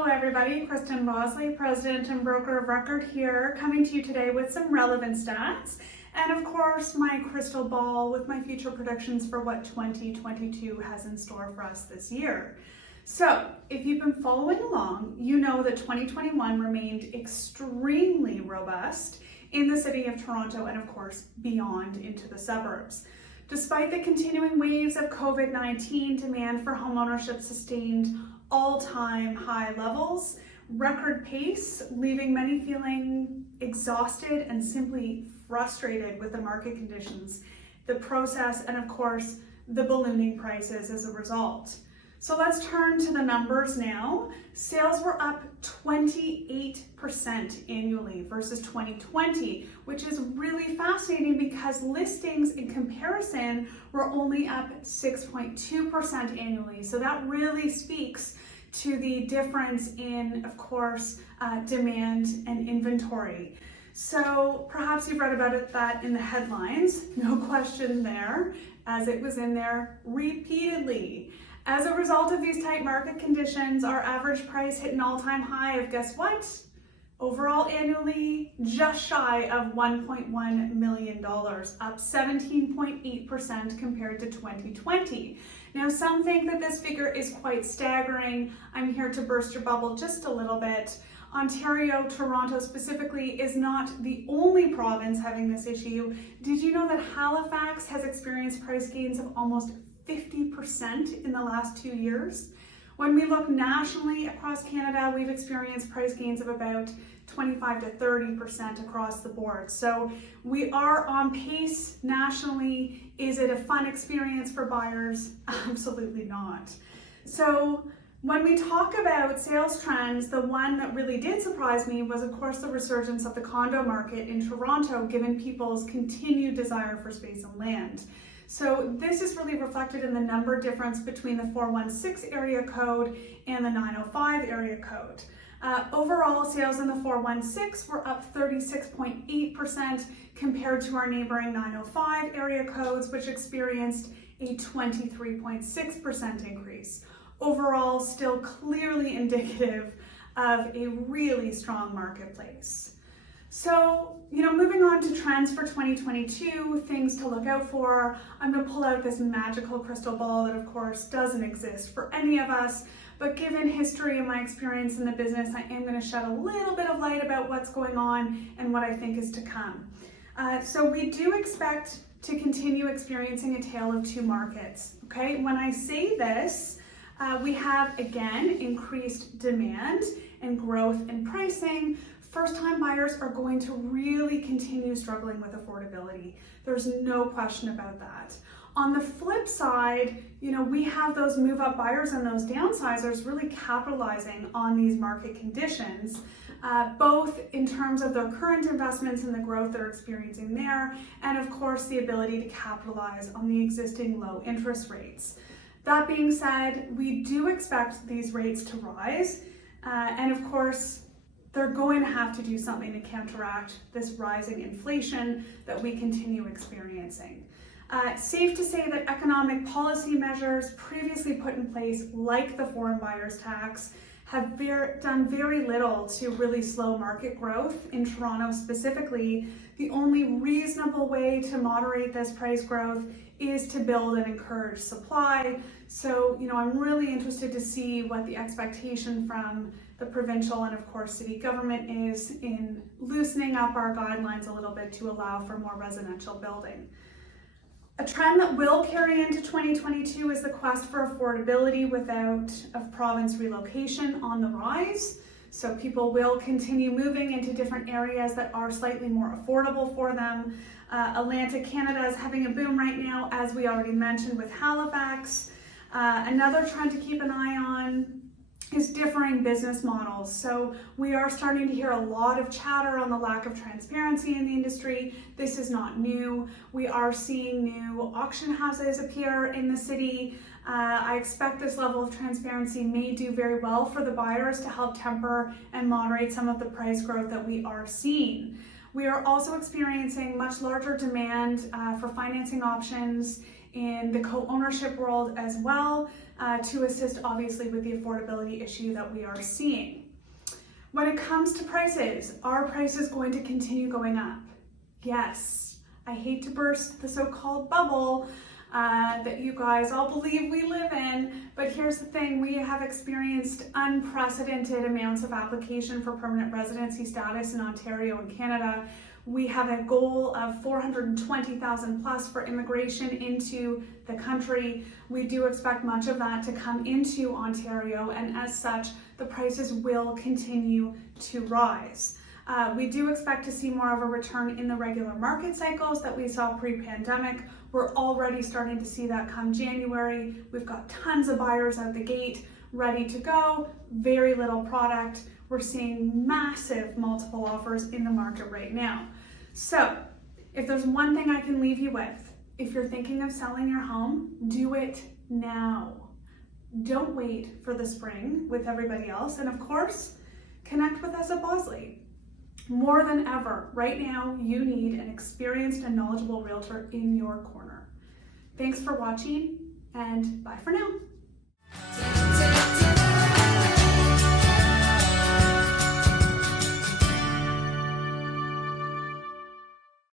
Hello everybody, Christan Bosley, President and Broker of Record here, coming to you today with some relevant stats and of course my crystal ball with my future predictions for what 2022 has in store for us this year. So if you've been following along, you know that 2021 remained extremely robust in the city of Toronto and of course beyond into the suburbs. Despite the continuing waves of COVID-19, demand for homeownership sustained all-time high levels, record pace, leaving many feeling exhausted and simply frustrated with the market conditions, the process, and of course, the ballooning prices as a result. So let's turn to the numbers now. Sales were up 28% annually versus 2020, which is really fascinating because listings in comparison were only up 6.2% annually. So that really speaks to the difference in, of course, demand and inventory. So perhaps you've read about that in the headlines, no question there, as it was in there repeatedly. As a result of these tight market conditions, our average price hit an all-time high of, guess what? Overall annually, just shy of $1.1 million, up 17.8% compared to 2020. Now, some think that this figure is quite staggering. I'm here to burst your bubble just a little bit. Ontario, Toronto specifically, is not the only province having this issue. Did you know that Halifax has experienced price gains of almost 50% in the last 2 years? When we look nationally across Canada, we've experienced price gains of about 25 to 30% across the board. So we are on pace nationally. Is it a fun experience for buyers? Absolutely not. So when we talk about sales trends, the one that really did surprise me was, of course, the resurgence of the condo market in Toronto, given people's continued desire for space and land. So this is really reflected in the number difference between the 416 area code and the 905 area code. Overall, sales in the 416 were up 36.8% compared to our neighboring 905 area codes, which experienced a 23.6% increase. Overall, still clearly indicative of a really strong marketplace. So, moving on to trends for 2022, things to look out for, I'm going to pull out this magical crystal ball that, of course, doesn't exist for any of us, but given history and my experience in the business, I am going to shed a little bit of light about what's going on and what I think is to come. So we do expect to continue experiencing a tale of two markets, okay? When I say this, we have, again, increased demand and growth in pricing. First-time buyers are going to really continue struggling with affordability. There's no question about that. On the flip side, we have those move-up buyers and those downsizers really capitalizing on these market conditions, both in terms of their current investments and the growth they're experiencing there, and of course the ability to capitalize on the existing low interest rates. That being said, we do expect these rates to rise, and of course, they're going to have to do something to counteract this rising inflation that we continue experiencing. Safe to say that economic policy measures previously put in place, like the foreign buyers tax, have done very little to really slow market growth in Toronto specifically. The only reasonable way to moderate this price growth is to build and encourage supply. So, I'm really interested to see what the expectation from the provincial and of course city government is in loosening up our guidelines a little bit to allow for more residential building. A trend that will carry into 2022 is the quest for affordability without a province relocation on the rise. So people will continue moving into different areas that are slightly more affordable for them. Atlantic Canada is having a boom right now, as we already mentioned with Halifax. Another trend to keep an eye on is differing business models. So we are starting to hear a lot of chatter on the lack of transparency in the industry. This is not new. We are seeing new auction houses appear in the city. I expect this level of transparency may do very well for the buyers to help temper and moderate some of the price growth that we are seeing. We are also experiencing much larger demand for financing options in the co-ownership world as well. to assist obviously with the affordability issue that we are seeing. When it comes to prices, are prices going to continue going up? Yes. I hate to burst the so-called bubble that you guys all believe we live in, but here's the thing, we have experienced unprecedented amounts of application for permanent residency status in Ontario and Canada. We have a goal of 420,000 plus for immigration into the country. We do expect much of that to come into Ontario, and as such, the prices will continue to rise. We do expect to see more of a return in the regular market cycles that we saw pre-pandemic. We're already starting to see that come January. We've got tons of buyers out the gate, ready to go, very little product. We're seeing massive multiple offers in the market right now. So if there's one thing I can leave you with, if you're thinking of selling your home, do it now. Don't wait for the spring with everybody else. And of course, connect with us at Bosley. More than ever, right now, you need an experienced and knowledgeable realtor in your corner. Thanks for watching, and bye for now.